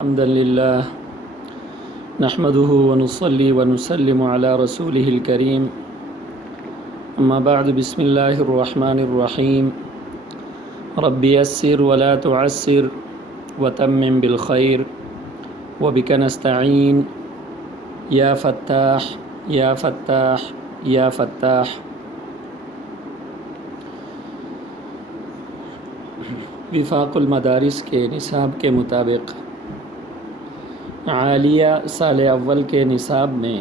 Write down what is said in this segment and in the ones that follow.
الحمد لله نحمده ونصلي ونسلم على رسوله الكريم أما بعد بسم الله الرحمن الرحيم رب يسر ولا تعسر وتمم بالخير وبك نستعين يا فتاح يا فتاح يا فتاح. وفاق المدارس کے نصاب کے مطابق عالیہ سال اول کے نصاب میں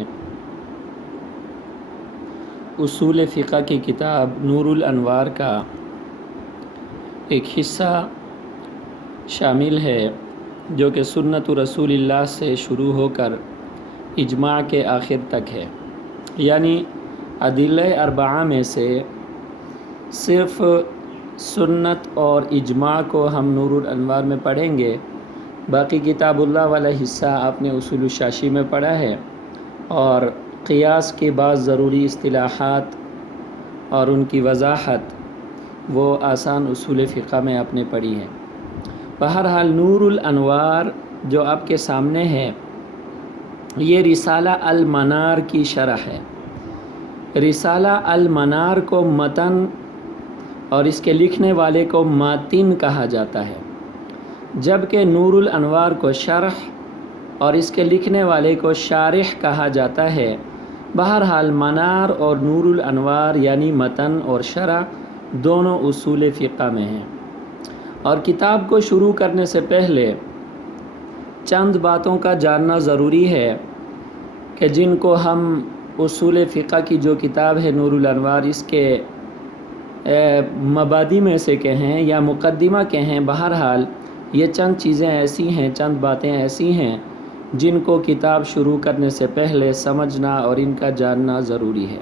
اصول فقہ کی کتاب نور الانوار کا ایک حصہ شامل ہے جو کہ سنت رسول اللہ سے شروع ہو کر اجماع کے آخر تک ہے، یعنی ادلہ اربعہ میں سے صرف سنت اور اجماع کو ہم نور الانوار میں پڑھیں گے، باقی کتاب اللہ والا حصہ آپ نے اصول الشاشی میں پڑھا ہے اور قیاس کے بعض ضروری اصطلاحات اور ان کی وضاحت وہ آسان اصول فقہ میں آپ نے پڑھی ہے۔ بہرحال نور الانوار جو آپ کے سامنے ہے یہ رسالہ المنار کی شرح ہے۔ رسالہ المنار کو متن اور اس کے لکھنے والے کو ماتن کہا جاتا ہے، جبکہ نور الانوار کو شرح اور اس کے لکھنے والے کو شارح کہا جاتا ہے۔ بہرحال منار اور نور الانوار یعنی متن اور شرح دونوں اصول فقہ میں ہیں، اور کتاب کو شروع کرنے سے پہلے چند باتوں کا جاننا ضروری ہے کہ جن کو ہم اصول فقہ کی جو کتاب ہے نور الانوار اس کے مبادی میں سے کہیں یا مقدمہ کہیں، بہرحال یہ چند چیزیں ایسی ہیں، چند باتیں ایسی ہیں جن کو کتاب شروع کرنے سے پہلے سمجھنا اور ان کا جاننا ضروری ہے۔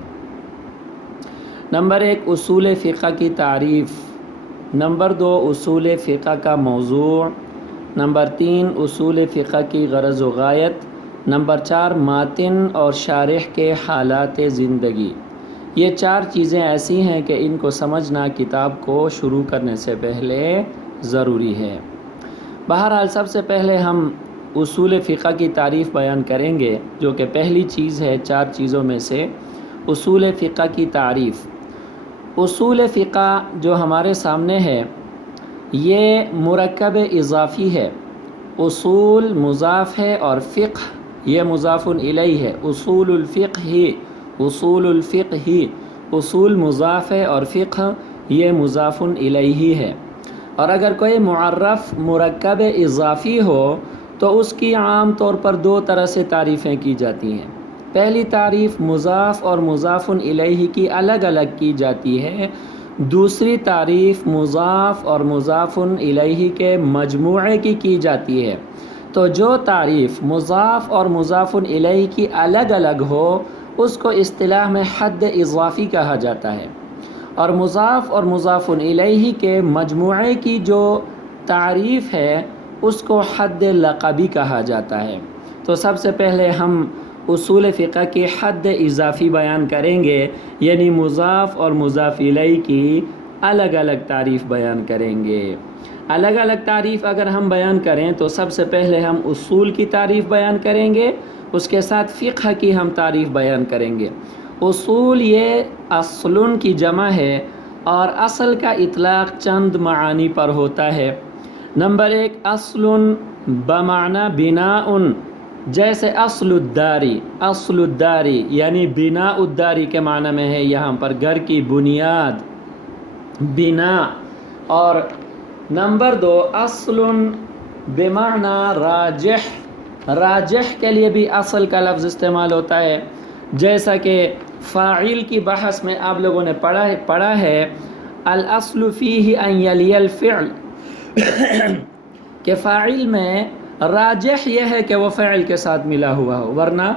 نمبر 1 اصول فقہ کی تعریف، نمبر 2 اصول فقہ کا موضوع، نمبر 3 اصول فقہ کی غرض و غایت، نمبر 4 ماتن اور شارح کے حالات زندگی۔ یہ 4 چیزیں ایسی ہیں کہ ان کو سمجھنا کتاب کو شروع کرنے سے پہلے ضروری ہے۔ بہرحال سب سے پہلے ہم اصول فقہ کی تعریف بیان کریں گے، جو کہ پہلی چیز ہے 4 چیزوں میں سے اصول فقہ کی تعریف۔ اصول فقہ جو ہمارے سامنے ہے یہ مرکب اضافی ہے، اصول مضاف ہے اور فقہ یہ مضاف الیہ ہے، اصول الفقہ ہی، اصول الفقہ ہی، اصول مضاف ہے اور فقہ یہ مضاف الیہ ہے۔ اور اگر کوئی معرف مرکب اضافی ہو تو اس کی عام طور پر 2 طرح سے تعریفیں کی جاتی ہیں۔ پہلی تعریف مضاف اور مضاف الیہ کی الگ الگ کی جاتی ہے، دوسری تعریف مضاف اور مضاف الیہ کے مجموعے کی جاتی ہے۔ تو جو تعریف مضاف اور مضاف الیہ کی الگ الگ ہو اس کو اصطلاح میں حد اضافی کہا جاتا ہے، اور مضاف اور مضاف الیہ کے مجموعے کی جو تعریف ہے اس کو حد لقبی کہا جاتا ہے۔ تو سب سے پہلے ہم اصول فقہ کی حد اضافی بیان کریں گے، یعنی مضاف اور مضاف الیہ کی الگ الگ تعریف بیان کریں گے۔ الگ الگ تعریف اگر ہم بیان کریں تو سب سے پہلے ہم اصول کی تعریف بیان کریں گے، اس کے ساتھ فقہ کی ہم تعریف بیان کریں گے۔ اصول یہ اصل کی جمع ہے اور اصل کا اطلاق چند معانی پر ہوتا ہے۔ نمبر 1 اصل بمعنی بناء، جیسے اصل الداری، اصل الداری یعنی بناء الداری کے معنی میں ہے یہاں پر گھر کی بنیاد، بنا۔ اور نمبر 2 اصل بمعنی راجح، راجح کے لیے بھی اصل کا لفظ استعمال ہوتا ہے، جیسا کہ فاعل کی بحث میں آپ لوگوں نے پڑھا ہے الاصل فیہ ان یلی الفعل، کہ فاعل میں راجح یہ ہے کہ وہ فعل کے ساتھ ملا ہوا ہو، ورنہ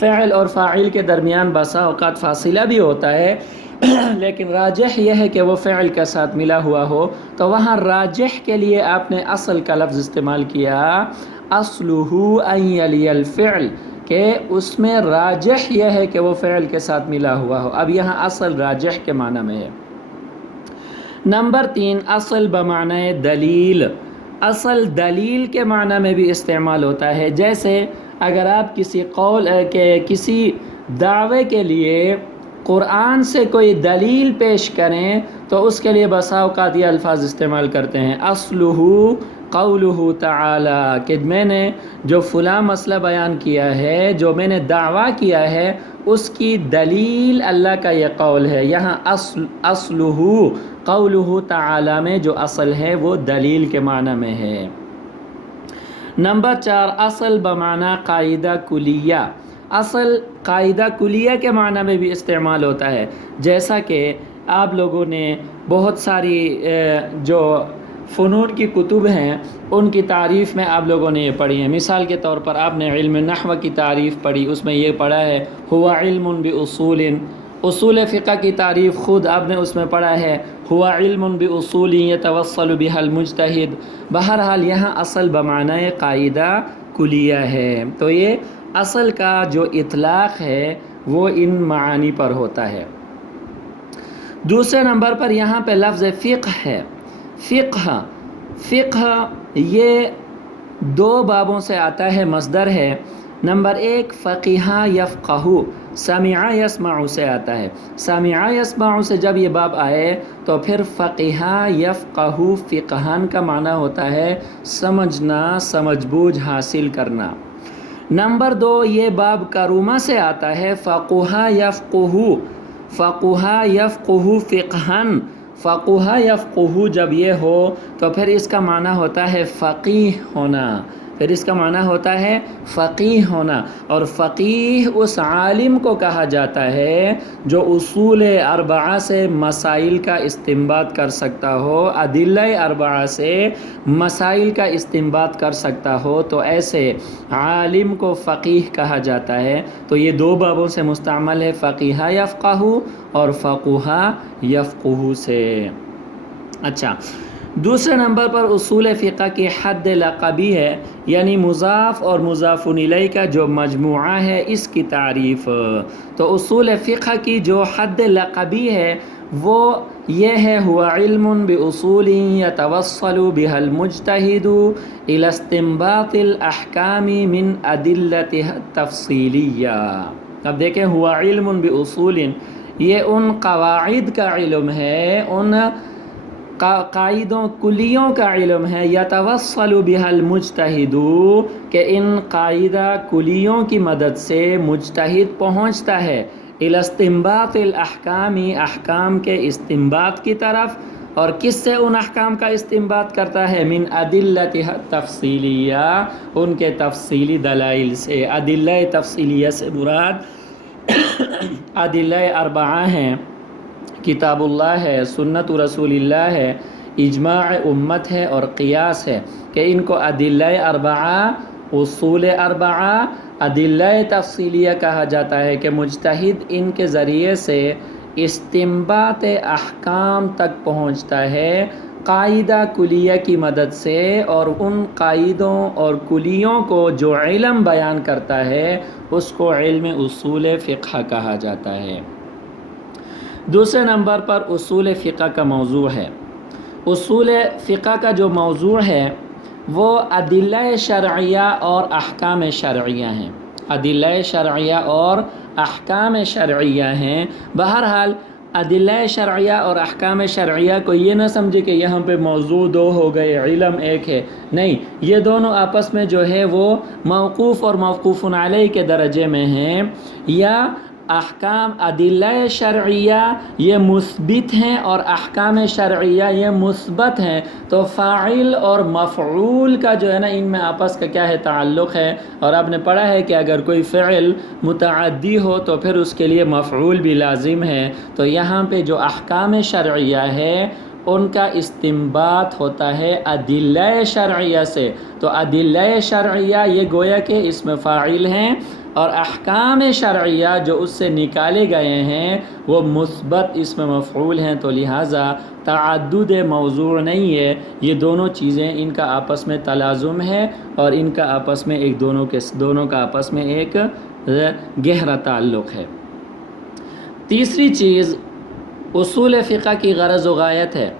فعل اور فاعل کے درمیان بسا اوقات فاصلہ بھی ہوتا ہے لیکن راجح یہ ہے کہ وہ فعل کے ساتھ ملا ہوا ہو، تو وہاں راجح کے لیے آپ نے اصل کا لفظ استعمال کیا، اصلہ ان یلی الفعل، کہ اس میں راجح یہ ہے کہ وہ فعل کے ساتھ ملا ہوا ہو۔ اب یہاں اصل راجح کے معنی میں ہے۔ نمبر 3 اصل بمعنی دلیل، اصل دلیل کے معنی میں بھی استعمال ہوتا ہے. جیسے اگر آپ کسی قول کے کسی دعوے کے لیے قرآن سے کوئی دلیل پیش کریں تو اس کے لیے بسا اوقات یہ الفاظ استعمال کرتے ہیں اصلہ قولہ تعالی، کہ میں نے جو فلاں مسئلہ بیان کیا ہے، جو میں نے دعویٰ کیا ہے، اس کی دلیل اللہ کا یہ قول ہے. یہاں اصلہ قولہ تعالی میں جو اصل ہے وہ دلیل کے معنی میں ہے. نمبر 4، اصل بمعنی قاعدہ کلیہ. اصل قاعدہ کلیہ کے معنی میں بھی استعمال ہوتا ہے. جیسا کہ آپ لوگوں نے بہت ساری جو فنون کی کتب ہیں ان کی تعریف میں آپ لوگوں نے یہ پڑھی ہے. مثال کے طور پر آپ نے علم نحو کی تعریف پڑھی، اس میں یہ پڑھا ہے ہوا علم باصول. اصول فقہ کی تعریف خود آپ نے اس میں پڑھا ہے ہوا علم باصول یتوصل بها المجتہد. بہرحال یہاں اصل بمعنی قاعدہ کلیہ ہے. تو یہ اصل کا جو اطلاق ہے وہ ان معانی پر ہوتا ہے. دوسرے نمبر پر یہاں پہ لفظ فقہ ہے. فقہ یہ 2 بابوں سے آتا ہے، مصدر ہے. نمبر 1 فقیہ یفقہ، سمع یسمع سے آتا ہے. سمع یسمع سے جب یہ باب آئے تو پھر فقیہ یفقہ فقہن کا معنی ہوتا ہے سمجھنا، سمجھ بوجھ حاصل کرنا. نمبر 2 یہ باب کرومہ سے آتا ہے فقہ یفقہ، فقہ یفقہ فقہن. فقہ یفقہ جب یہ ہو تو پھر اس کا معنی ہوتا ہے فقیہ ہونا، پھر اس کا معنی ہوتا ہے فقیہ ہونا. اور فقیہ اس عالم کو کہا جاتا ہے جو اصول 4 سے مسائل کا استنباط کر سکتا ہو، ادلہ 4 سے مسائل کا استنباط کر سکتا ہو، تو ایسے عالم کو فقیہ کہا جاتا ہے. تو یہ 2 بابوں سے مستعمل ہے، فقیہ یفقہ اور فقہ یفقہ سے. اچھا، دوسرے نمبر پر اصول فقہ کی حد لقبی ہے، یعنی مضاف اور مضاف الیہ کا جو مجموعہ ہے اس کی تعریف. تو اصول فقہ کی جو حد لقبی ہے وہ یہ ہے ہوا علم باصول یتوصل بها المجتہد الى استنباط الاحکام من ادلتها التفصیلیہ. اب دیکھیں ہوا علم باصول، یہ ان قواعد کا علم ہے، ان قاعدوں کلیوں کا علم ہے. یتوصل بها المجتہد، کہ ان قاعدہ کلیوں کی مدد سے مجتہد پہنچتا ہے الی استنباط الاحکام، احکام کے استنباط کی طرف. اور کس سے ان احکام کا استنباط کرتا ہے؟ من ادلتها التفصیلیہ، ان کے تفصیلی دلائل سے. ادلہ تفصیلیہ سے مراد ادلہ 4 ہیں، کتاب اللہ ہے، سنت رسول اللہ ہے، اجماع امت ہے اور قیاس ہے، کہ ان کو ادلہ 4، اصول 4، ادلہ تفصیلیہ کہا جاتا ہے. کہ مجتہد ان کے ذریعے سے استنباط احکام تک پہنچتا ہے قاعدہ کلیہ کی مدد سے، اور ان قاعدوں اور کلیوں کو جو علم بیان کرتا ہے اس کو علم اصول فقہ کہا جاتا ہے. دوسرے نمبر پر اصول فقہ کا موضوع ہے. اصول فقہ کا جو موضوع ہے وہ ادلہ شرعیہ اور احکام شرعیہ ہیں. ادلہ شرعیہ اور احکام شرعیہ ہیں. بہرحال ادلہ شرعیہ اور احکام شرعیہ کو یہ نہ سمجھے کہ یہاں پہ موضوع 2 ہو گئے، علم ایک ہے. نہیں، یہ دونوں آپس میں جو ہے وہ موقوف اور موقوف علیہ کے درجے میں ہیں. یا احکام ادلہ شرعیہ یہ مثبت ہیں اور احکام شرعیہ یہ مثبت ہیں. تو فاعل اور مفعول کا جو ہے نا ان میں آپس کا کیا ہے؟ تعلق ہے. اور آپ نے پڑھا ہے کہ اگر کوئی فعل متعدی ہو تو پھر اس کے لیے مفعول بھی لازم ہے. تو یہاں پہ جو احکام شرعیہ ہے ان کا استنباط ہوتا ہے ادلہ شرعیہ سے. تو ادلہ شرعیہ یہ گویا کہ اس میں فاعل ہیں، اور احکام شرعیہ جو اس سے نکالے گئے ہیں وہ مثبت اسم مفعول ہیں. تو لہٰذا تعدد موضوع نہیں ہے، یہ دونوں چیزیں ان کا آپس میں تلازم ہے، اور ان کا آپس میں دونوں کا آپس میں ایک گہرا تعلق ہے. تیسری چیز اصول فقہ کی غرض و غایت ہے.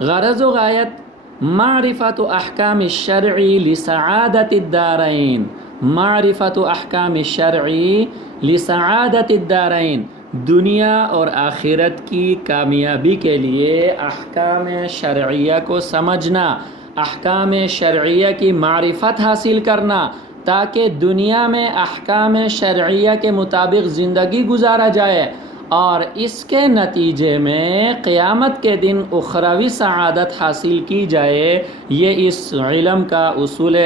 غرض و غایت معرفت احکام الشرعی لسعادت الدارین، معرفت احکام الشرعی لسعادت الدارین، دنیا اور آخرت کی کامیابی کے لیے احکام شرعیہ کو سمجھنا، احکام شرعیہ کی معرفت حاصل کرنا، تاکہ دنیا میں احکام شرعیہ کے مطابق زندگی گزارا جائے اور اس کے نتیجے میں قیامت کے دن اخروی سعادت حاصل کی جائے۔ یہ اس علم کا اصول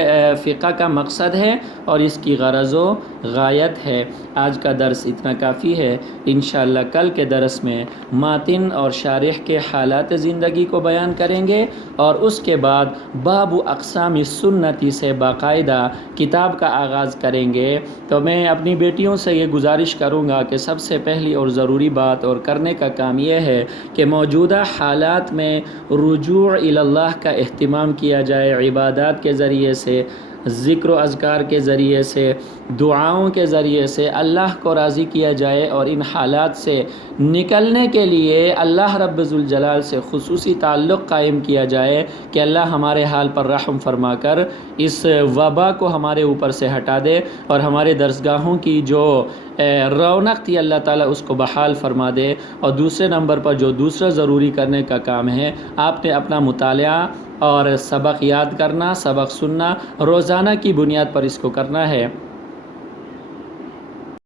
فقہ کا مقصد ہے اور اس کی غرض و غایت ہے۔ آج کا درس اتنا کافی ہے۔ انشاءاللہ کل کے درس میں ماتن اور شارح کے حالات زندگی کو بیان کریں گے اور اس کے بعد باب اقسام السنتی سے باقاعدہ کتاب کا آغاز کریں گے۔ تو میں اپنی بیٹیوں سے یہ گزارش کروں گا کہ سب سے پہلی اور ضروری بات اور کرنے کا کام یہ ہے کہ موجودہ حالات میں رجوع الی اللہ کا اہتمام کیا جائے، عبادات کے ذریعے سے، ذکر و اذکار کے ذریعے سے، دعاؤں کے ذریعے سے اللہ کو راضی کیا جائے اور ان حالات سے نکلنے کے لیے اللہ رب ذوالجلال سے خصوصی تعلق قائم کیا جائے کہ اللہ ہمارے حال پر رحم فرما کر اس وبا کو ہمارے اوپر سے ہٹا دے اور ہمارے درسگاہوں کی جو رونق تھی اللہ تعالیٰ اس کو بحال فرما دے۔ اور دوسرے نمبر پر جو دوسرا ضروری کرنے کا کام ہے، آپ نے اپنا مطالعہ اور سبق یاد کرنا، سبق سننا، روزانہ کی بنیاد پر اس کو کرنا ہے۔